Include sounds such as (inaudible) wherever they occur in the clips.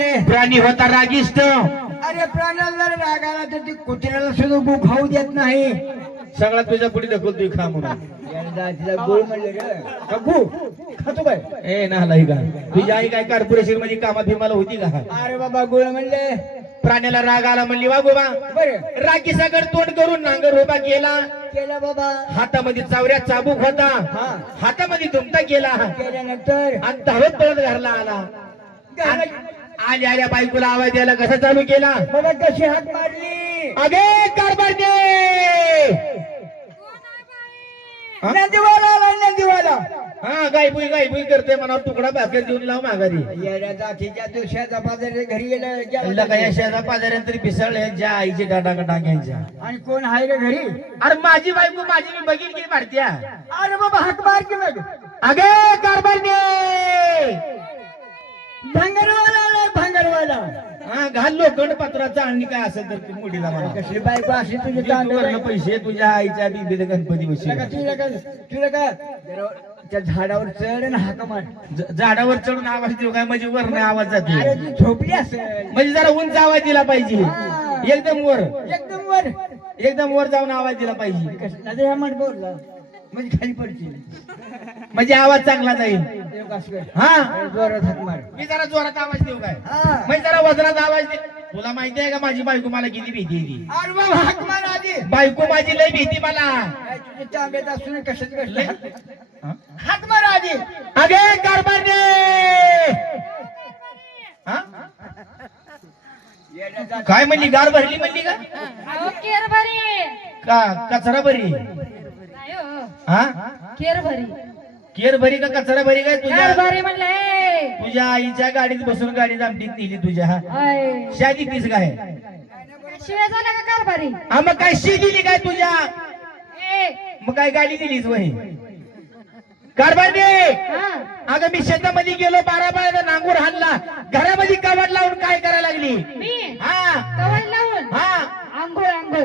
म्हणले प्राणी होता रागिष्ट अरे प्राण्याला जर राग आला तर ती कुत्र्याला सुद्धा गु खाऊ देत नाही. सगळा तुझ्या पुढे ढकलतोय खा म्हणून. याने जातीला गोळ म्हणले रे का गु? खातो काय ए नाही का? तुझी आई काय कॉर्पोरेशनमध्ये कामात भीमाला होती का? अरे बाबा गोळ म्हणले. प्राण्याला राग आला म्हणली वागोबा बरं. रागी सागर तोंड करून नांगर उभा केला. केलं बाबा. हातामध्ये चावऱ्या चाबूक होता. हा. हातामध्ये दुमता केला. केल्यानंतर आणि धावत पळत घरला आला. घरात- आल्या आल्या बायकोला आवाज द्यायला कसा चालू केला? बाबा कशी हात मारली. अगे कारभारने? नदीवाला आला नदीवाला. हा गायबुई गायबुई करते म्हणा तुकडा भाकर देऊन लाव माघारी. येड्या जातीच्या दुसऱ्या बाजारे घरी या शेजा पाजाऱ्यान तरी पिसळले ज्या आईचे डाटा टाक्यांच्या आणि कोण आहे रे घरी? अरे माझी बायको माझी मी बघीन की मारत्या. अरे बाबा हाक मार की मग. अगे कारभारने भांगरवाला हा घाल लोखंड पत्राचा आणि काय असेल तर तू मुडीला मला कसली बायको असली तुझी तू वरनं पैसे तुझ्या आईच्या बिबीत गणपती बशी तुला काय तुला काय जरा त्या झाडावर चढ आणि हाक मार. ज- झाडावर चढून आवाज देऊ काय? म्हणजे वर आवाज अरे जाते ती झोपली असेल. म्हणजे जरा उंच आवाज दिला पाहिजे. हा. एकदम वर. एकदम वर. एकदम वर जाऊन आवाज दिला पाहिजे. कसला म्हणजे खाली पडतील म्हणजे आवाज चांगला जाईल. हा? जोरात हाक मार. मी जरा जोरात आवाज देऊ काय? हा. म्हणजे जरा वजनात आवाज दे. तुला माहिती आहे का माझी बायको मला किती भीती येते अरे बाबा हाक मार आधी. बायको माझी लय भीती मला. काय तुझे तांब्यात असून कशाच लय- घडलं हा? हाक मार आधी. अगे कारभारने हा? काय म्हणली? गार भरली म्हणली का? अहो, केर भरी का कचरा भरी नाही हो, हा? केर भरी केर भरी का कचरा भरी काय तुझ्या? भरी म्हणले तुझ्या आईच्या गाडीत बसून गाडीत आमटीत नेली तुझ्या. शादी तीस काय? शिव्या झाल्या का कारभारी हा मग काय शी दिली काय तुझ्या? मग काय गाडी दिलीच वही? कारभार दे अगं मी शेतामध्ये गेलो बारा बारा नांगूर हाणला. घरामध्ये कवाट लावून काय करायला लागली? मी? हा. कवळ लावून? हा. आंघोळ आंघोळ.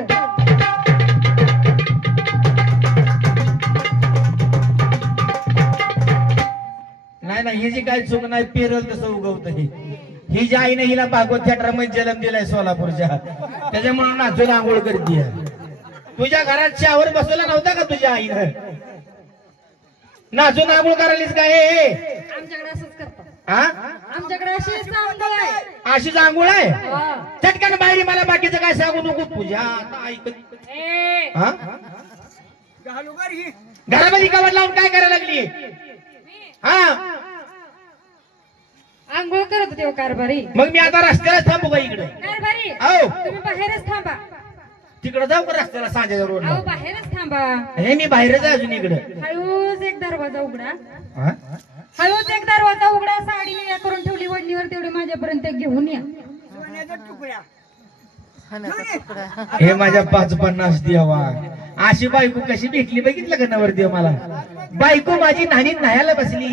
ही जी काय चूक नाही पेरल तसं उगवत ही. ही जी आईने हिला भागवत थिएटरमध्ये जन्म दिलाय सोलापूरच्या त्याच्यामुळे नाचून आंघोळ करते तुझ्या घरात शावर बसवला नव्हता का तुझ्या आईनं? नाचून आंघोळ करायलीस काय? आमच्याकडे असंच करतात. आमच्याकडे अशीच आंघोळ आहे. अशीच आंघोळ आहे? हा. चटकन बाहेर मला बाकीचं काय सांगू नको. तुझ्या आता ऐकत ए, हा? घालू बर ही? घरामध्ये कवड लावून काय करायला लागली हा? आंघोळ करत होते हो कारभारी. मग मी आता रस्त्याला थांबू का इकडे. कारभारी हो तुम्ही बाहेरच थांबा. तिकडे जाऊ का रस्त्याला सांजाच्या अहो बाहेरच थांबा. हे मी बाहेरच आहे अजून इकडे. हळूच एक दरवाजा उघडा. हा? हळूच एक दरवाजा उघडा. साडी निळ्या करून ठेवली वडणीवर तेवढे माझ्यापर्यंत घेऊन या. हे माझ्या पाच पन्नास देवा. अशी बायको कशी भेटली बघितलं का नवर देव मला? बायको माझी नाणी न्हायला बसली.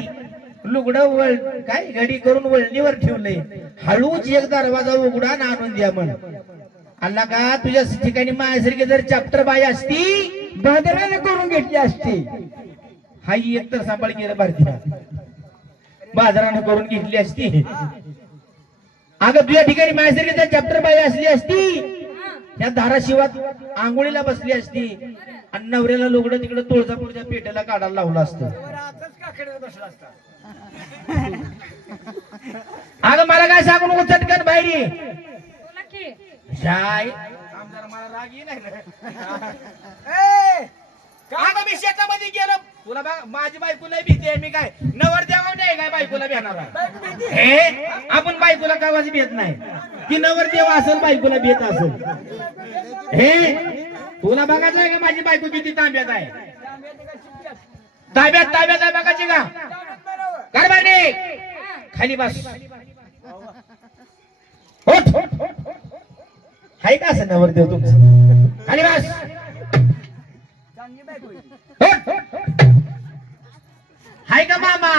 लुगडं वळ काय? घडी करून वळणीवर ठेवलंय. हळूच एक दरवाजा उघडा ना आणून द्या म्हण. अल्ला का तुझ्या ठिकाणी माझ्यासारखी जर चॅप्टर बाई असती बाजाराने करून घेतली असती. हा ही एक तर सांभाळ गेलं भारतीय बाजारानं करून घेतली असती. अगं तुझ्या ठिकाणी माझ्यासारखी जर चॅप्टर बाई असली असती या धाराशिवात आंघोळीला बसली असती आणि नवऱ्याला लुगडं तिकडे तुळजापूरच्या पेट्याला काढायला लावलं असतं. (laughs) अगं मला काय सांगू नको चटकन बाहेरी की. शाय आमदार मला राग येईल (laughs) मी शेतामध्ये गेलो. तुला बघ माझी बायकोला भीती आहे. मी काय नवर देवा नाही काय बायकोला भीती. हे? आपण बायकोला कावाच भेट नाही. ती नवर देवा असेल बायकोला भेट असेल. हे? तुला बघायचं आहे का माझी बायको किती तांब्यात आहे? का? ताब्यात ताब्यात आहे बघायची का? तांब्यात खाली बस. ओठ हाय का असं नवर देव तुमचं? खाली बस. हाय का मामा?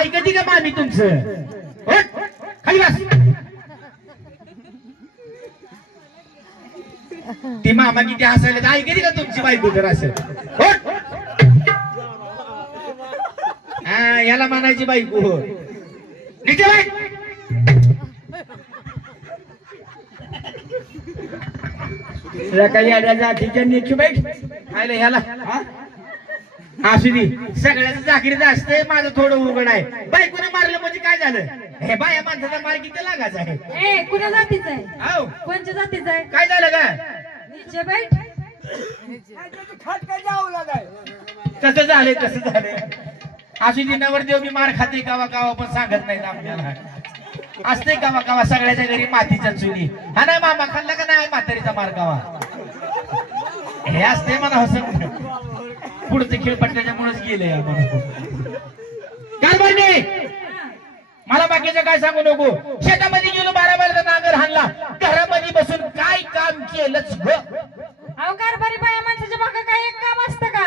ऐकती का मामी तुमचं? होठ खाली बस. ती मामा किती हसायला तर ऐकते का तुमची बायको जर असेल याला मानायची बाई निघते जातीच्या बाईक सगळ्याच असते माझं थोडं उघड आहे. बाई कुणा मारलं म्हणजे काय झालं? हे बाय माणसाचा मार किती लागायचा आहे? कुणा जातीच आहे? कोणच्या जातीच आहे? काय झालं का बाईक कसं झालंय कसं झाले असू दे नवरदेव मी मार खाते कावा कावा पण सांगत नाहीत आपल्याला. असते कावा कावा सगळ्याच्या घरी मातीच्या चुली. हा नाही मामा खाल्ला का नाही म्हातारीचा मार कावा हे असते मला हसं पुढचं खेळ पट्ट्याच्यामुळेच गेले काय म्हणणे मला बाकीचं काय सांगू नको. शेतामध्ये गेलो बारा बारा नांगर हाणला. घरामध्ये बसून काय काम केलंच ग? अहो कारभारी बाया माणसाच्या मागं काय एक काम असतं का?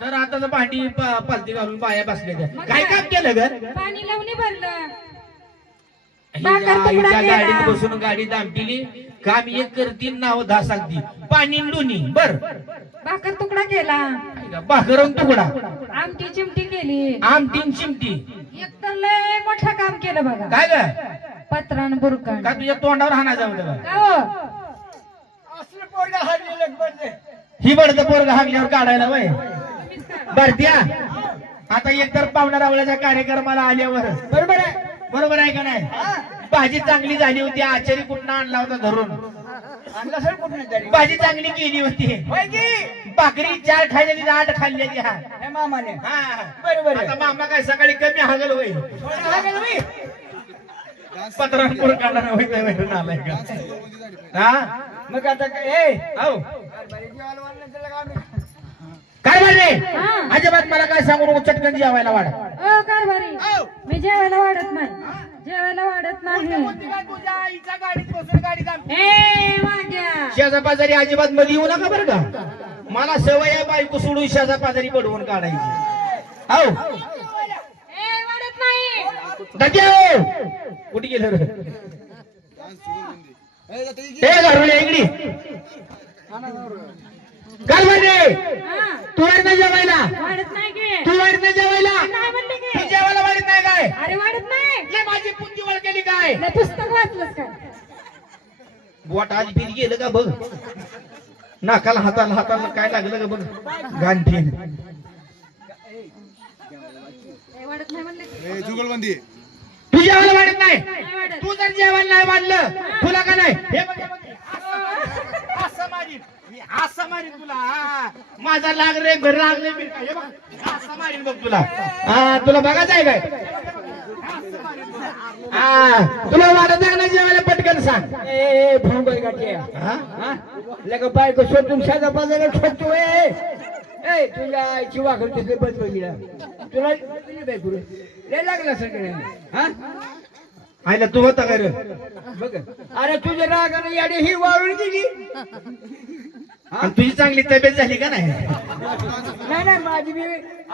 तर आता तर भांडी प- पालती घालून बाया बसल्या त्या. काय काम केलं ग? पाणी लावणी भरलं. हिच्या भाकर तुकडा आईच्या केला. गाडीत बसून गाडी दामटिली काम एक करतील नाव दहा सांगती पाणी लोणी बर. भाकर तुकडा केला. भाकरवून तुकडा. आमटी चिमटी केली. आमटीन चिमटी. एक तर लय मोठं काम केलं बघा. काय ग? पत्रान बुरकण का तुझ्या तोंडावर हाना जाऊ का हो? असलं पोरगा हरलेलं ही बडद पोरग हागल्यावर काढायला वय. भारतीया आता एकतर पाहुणा रावळ्याच्या कार्यक्रमाला आल्यावर. बरोबर आहे. बरोबर आहे का नाही? भाजी चांगली झाली होती आचारी कुठं आणला होता धरून? आणलं सर कुठं तरी? भाजी चांगली केली होती. होय की? भाकरी चार खाल्लेली आठ खाल्लेली हा. हे मामाने. हा. बरोबर आहे. आता मामा काय सकाळी कमी हागल होई. पत्रांपूर काढणार आलाय का? हा? मग आता काय ए. हो कारभारी जेवायला वाढलं त्याला काय म्हणले हा. अजिबात मला काय सांगू नको चटकन जेवायला वाढ. अ कारभारी मी जेवायला वाढत नाही. जेवायला वाढत नाही. तुझ्या आईच्या गाडीत बसून गाडी थांब ए वाग्या. शेजा पाजारी अजिबात मध्ये येऊ नका बरं का? मला सवय आहे बायको सोडून शेजा पाजारी पडवून काढायची. हो. ए वाढत नाही. दग्या हो. कुठे गेलं रे? ए घालूया इकडे. काय म्हणले हा. तू जेवायला. वाढत नाही गे तू जेवायला. नाही म्हणते तू गे जेवायला वाढत नाही काय? अरे वाढत नाही. ये माझी पुंजी वळ केली काय? पुस्तक वाचलंस काय? बोट आज फिर गेलं का बघ? नाकाला हाताला हाताला काय लागलं का बघ? गांठीन ए, वाढत नाही म्हणले. ए, जुगलबंदी. तू जेवायला वाढत नाही. तू जर जेवायला नाही वाढलं तुला का नाही? हे हे. असं- असं मारीन. मी असं मारीन तुला. माझा लाग रे घर लागले हे बघ असं मारीन बघ तुला. हा तुला बघायचं आहे काय? हा तुला वाढत आहे का नाही जेवायला? पटकन सांग. ए, गाठी हा? लग बायको सोडून साधा बाजारात ठोकतो ए ए. तुझ्या आईची वाघर तुझे बस बघितला तुला दिली बायको रे. लय लागला सगळं हा? आयला तू होता का रे? बघ. अरे तुझ्या रागाने याडी ही वाळून गेली. आणि तुझी चांगली तब्येत झाली का नाही? नाही नाही माझी बी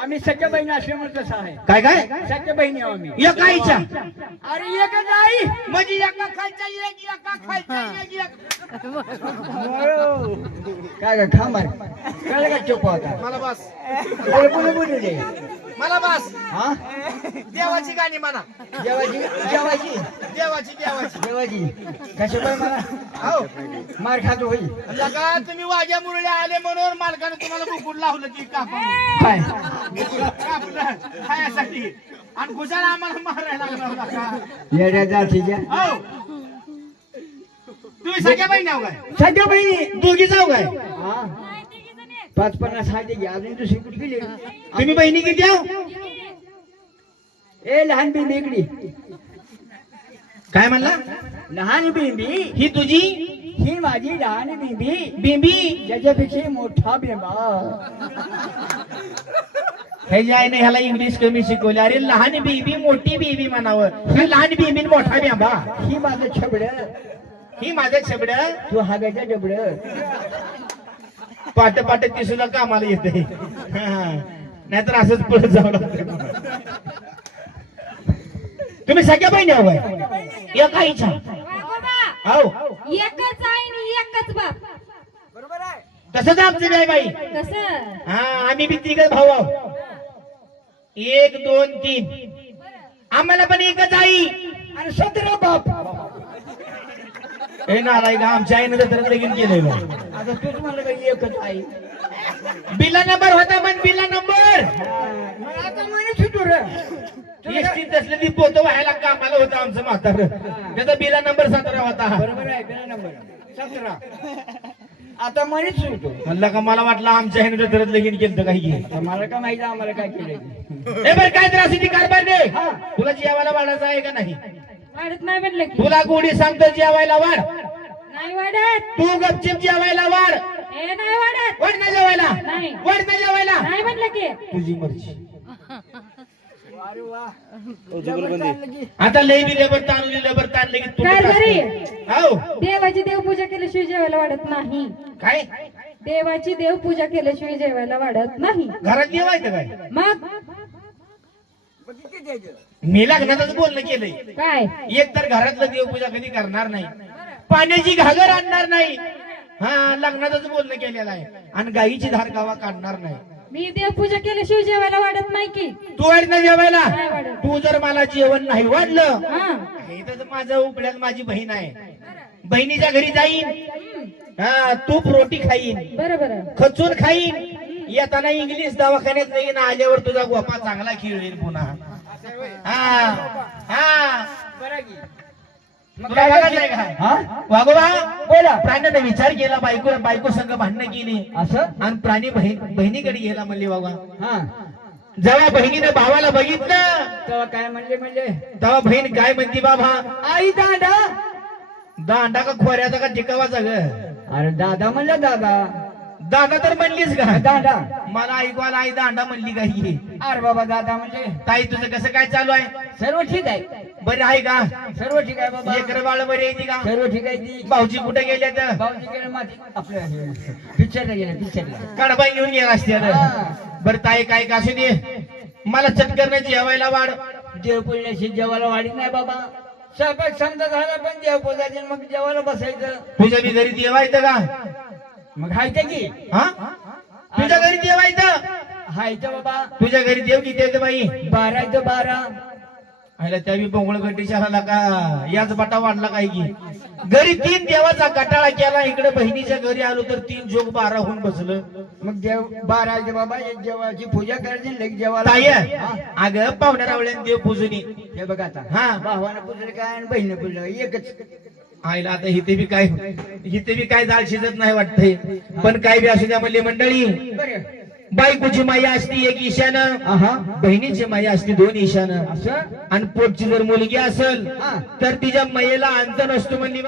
आम्ही सख्या बहिणी असल्यामुळे तसं आहे. काय काय? सख्या बहिणी आहो आम्ही. एक आईच्या? अरे एकच आई. म्हणजे एका खायच्या एक एका एक एक. काय काय खा मार कळलं का चोप होता मला बस. बोल बोल बोलू दे. मला बस. हा? देवाची गाणी म्हणा. जेवायची जेवायची देवाची देवाची. जेवायची कशी पण मला हो मार खातो होई. लगा तुम्ही वाज्या मुरळे आले म्हणून मालकाने तुम्हाला बुकुड लावलं की कापा काय? कापलं खायासाठी आणि खुशाला आम्हाला मारायला लागला होता का? येड्या जातीच्या. हो तुम्ही सगळ्या बहिणी आहो काय? सख्या बहिणी दोघी जाऊ काय? पाच पन्नास आहे घ्या अजून दुसरी कुठे गेली? तुम्ही बहिणी किती ए लहान बिंबी इकडी. काय म्हणला? लहान बिंबी. ही तुझी? ही माझी लहान बिंबी. बेबी? ज्याच्यापेक्षा मोठा बिंबा. हे जे आहे ना ह्याला इंग्लिश कमी शिकवले. अरे लहान बेबी मोठी बेबी म्हणावं. ही लहान बेबी मोठा बेबा. ही माझं छबड. ही माझं छबड? तू हागायचा डबड पाट पाट ती सुद्धा कामाला येते. नाहीतर असंच पळत जावं लागतं. तुम्ही सगळ्या बहिणी आहो काय एक आईच्या वागोबा हो एकच आई आणि एकच बाप. बरोबर आहे. तसंच आमचं नाही बाई. कसं हा आम्ही बी तिघ भाऊ आहो एक दोन तीन. आम्हाला पण एकच आई आणि सतरा बाप. हे नालाय का आमच्या आईनं जत्रेत लगीन केलंय. आता तूच म्हणलं का एकच आहे बिला नंबर होता बिला नंबर. मग आता म्हणत होतो रे. तुला काय- एसटी तसलं ती पोत व्हायला कामाला होतं आमचं म्हातारं. त्याचा बिला नंबर सतरा होता. बरोबर आहे बिना नंबर. सतरा. आता म्हणत होतो म्हणलं का मला वाटलं आमच्या ह्यानं जत्रेत लगीन केलं काही आता मला काय माहिती आम्हाला काय केलं ए बरं काय त्रास ती कारभार दे. तुला जेवायला वाढायचं आहे का नाही? वाढत नाही म्हणलं की. तुला गोडी सांगतो जेवायला वाढ. नाही वाढत. तू गपचिप जेवायला वाढ. हे नाही वाढत. वाढ ना जेवायला. नाही. वाढ ना जेवायला. नाही म्हणलं की. तुझी मर्जी. आता लई बी लेबर ताणली लेबर ताणले की तू कारभारी हो देवाची देवपूजा केल्याशिवाय जेवायला वाढत नाही. काय? देवाची देवपूजा केल्याशिवाय जेवायला वाढत नाही. घरात जेवायचं काय? मग? मी लग्नातच बोलणं केलंय. काय? एक तर घरातलं देवपूजा कधी करणार नाही. पाण्याची घागर आणणार नाही. हा लग्नातच बोलणं केलेलं आहे. आणि गाईची धार गावा काढणार नाही. मी देवपूजा केल्याशिवाय जेवायला वाढत नाही की. तू वाढ ना जेवायला? नाही वाढत. तू जर मला जेवण नाही वाढलं हा. तर माझं उपड्यात माझी बहीण आहे. बहिणीच्या घरी जाईन. हा तूप रोटी खाईन. बरोबर खचून खाईन. येताना इंग्लिश दवाखान्यात जाईन आल्यावर तुझा गोपा चांगला खेळेल पुन्हा. हा. हा. काय? हा? वागोबा बोला. प्राण्याने विचार केला बायको बायको संघ भांडणं केली. असं? आणि प्राणी बहीण बहिणीकडे गेला म्हणले बाबा हा. जेव्हा बहिणीने भावाला बघितलं तेव्हा काय म्हणले म्हणले? तेव्हा बहीण काय म्हणती बाबा आई दादा! दांडा का खोऱ्याचा का टिकावाचा ग? अरे दादा म्हणलं दादा. दादा तर म्हणलीस का? दादा. मला ऐकवायला आई दांडा म्हणली का ही? अरे बाबा दादा म्हणले ताई तुझं कसं काय चालू आहे? सर्व ठीक आहे. बरं आहे का? सर्व ठीक आहे बाबा. लेकर बाळ बरी आहे ती का? सर्व ठीक आहे ती. भाऊजी कुठे गेले तर भाऊजी गेले माती आपल्या पिक्चरला गेले पिक्चरला. कडबाई घेऊन गेला असते. बरं ताई काय का असू दे मला चटकरनं जेवायला वाढ. देव पुण्याशी जेवायला वाढीत नाही बाबा. स्वयंपाक समजा झाला पण देव पोजायचे मग जेवायला बसायचं. तुझ्या बी घरी जेवायचं का? मग हायचं की? हा? तुझ्या घरी जेवायचं हायचं बाबा. तुझ्या घरी देव किती येतं बाई? बारायचं बारा. आयला त्या बी बोंगळ गटीशाला का? याच बटा वाढला काय की? घरी तीन देवाचा कटाळा केला इकडे बहिणीच्या घरी आलो तर तीन जोग बारा होऊन बसलं. मग देव बारायचं बाबा एक देवाची पूजा करायची लग जेवायला ताई. अगं पाहुण्या रावळ्यान देव पूजनी हे बघा आता. हा. भावानं पुजलं काय आणि बहिणीनं पुजलं? एकच. आईला आता इथे बी काय इथे बी काय दाल शिजत नाही वाटतंय. पण काय बी असू द्या म्हणले मंडळी बायकोची माया असती एक ईशानं बहिणीची माया असती दोन ईशानं. आणि पोटची जर मुलगी असेल. तर तिच्या मयेला अंत नसतो म्हणली